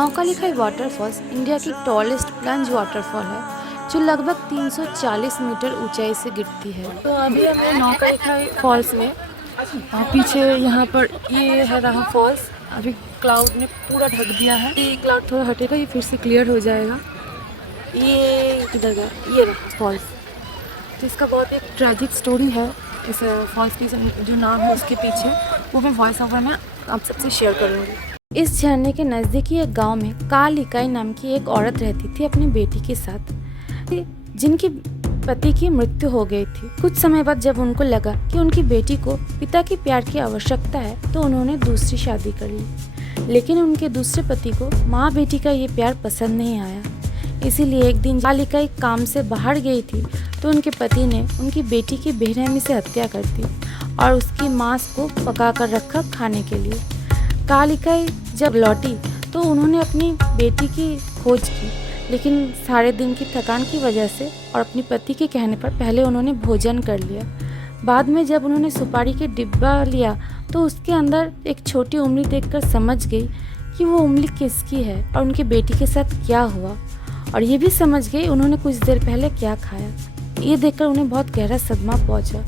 नौकालिखाई waterfalls India की tallest plunge waterfall है जो लगभग 340 मीटर ऊंचाई से गिरती है। तो अभी हमें नौकालिखाई फॉल्स में पीछे यहाँ पर ये है रहा फॉल्स। अभी क्लाउड ने पूरा ढक दिया है, ये क्लाउड थोड़ा हटेगा ये फिर से क्लियर हो जाएगा। ये किधर गया, ये रहा फॉल्स। तो इसका बहुत एक ट्रेजिक स्टोरी है इस फॉल्स की, जो नाम है उसके पीछे, वो मैं वॉइस ओवर में आप सबसे शेयर करूँगी। इस झरने के नज़दीकी एक गांव में कालिकाई नाम की एक औरत रहती थी अपनी बेटी के साथ, जिनकी पति की मृत्यु हो गई थी। कुछ समय बाद जब उनको लगा कि उनकी बेटी को पिता के प्यार की आवश्यकता है तो उन्होंने दूसरी शादी कर ली। लेकिन उनके दूसरे पति को माँ बेटी का ये प्यार पसंद नहीं आया। इसीलिए एक दिन कालिकाई काम से बाहर गई थी तो उनके पति ने उनकी बेटी की बेरहमी से हत्या कर दी और उसकी मांस को पका कर रखा खाने के लिए। कालिकाई जब लौटी तो उन्होंने अपनी बेटी की खोज की, लेकिन सारे दिन की थकान की वजह से और अपने पति के कहने पर पहले उन्होंने भोजन कर लिया। बाद में जब उन्होंने सुपारी के डिब्बा लिया तो उसके अंदर एक छोटी उंगली देखकर समझ गई कि वो उंगली किसकी है और उनकी बेटी के साथ क्या हुआ, और ये भी समझ गई उन्होंने कुछ देर पहले क्या खाया। ये देखकर उन्हें बहुत गहरा सदमा पहुंचा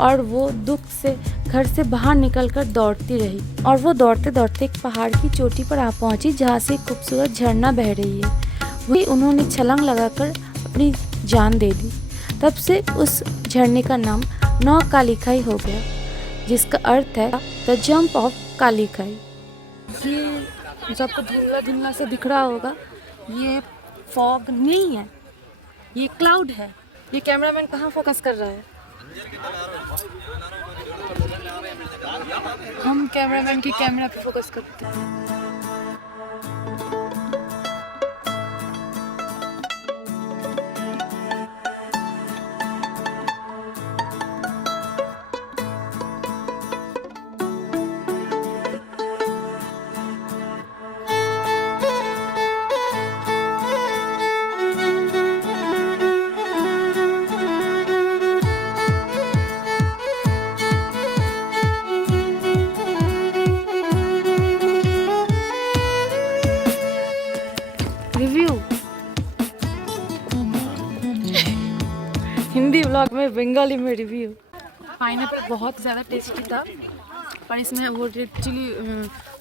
और वो दुख से घर से बाहर निकलकर दौड़ती रही, और वो दौड़ते दौड़ते एक पहाड़ की चोटी पर आ पहुंची जहाँ से एक खूबसूरत झरना बह रही है। वही उन्होंने छलांग लगाकर अपनी जान दे दी। तब से उस झरने का नाम नौकालिखाई हो गया, जिसका अर्थ है द जंप ऑफ कालिखाई। ये जो आपको धुंधला धुंधला से दिख रहा होगा, ये फॉग नहीं है, ये क्लाउड है। ये कैमरामैन कहाँ फोकस कर रहा है? हम कैमरामैन की कैमरा पे फोकस करते हैं। रिव्यू हिंदी व्लॉग में बंगाली में रिव्यू। पाइनएप्पल बहुत ज़्यादा टेस्टी था, पर इसमें वो रेड चिली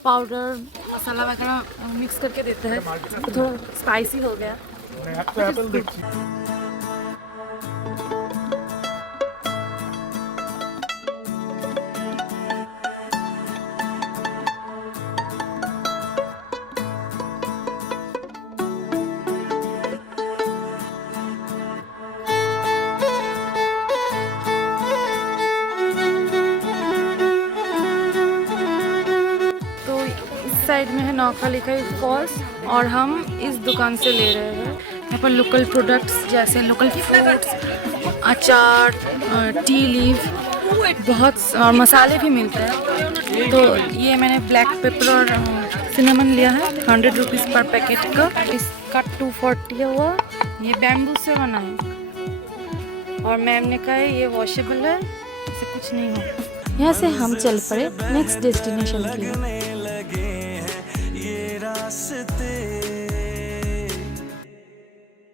पाउडर मसाला वगैरह मिक्स करके देता है तो थोड़ा स्पाइसी हो गया। साइड में है नौकालिखाई फॉल्स और हम इस दुकान से ले रहे हैं। यहाँ पर लोकल प्रोडक्ट्स जैसे लोकल फ्रूट्स, अचार, टी लीफ, बहुत और मसाले भी मिलते हैं। तो ये मैंने ब्लैक पेपर और सिनेमन लिया है 100 रुपीज़ पर पैकेट का। इसका 240 हुआ। ये बैम्बू से बना है और मैम ने कहा है ये वॉशेबल है, इससे कुछ नहीं हो। यहाँ से हम चल पड़े नेक्स्ट डेस्टिनेशन के लिए।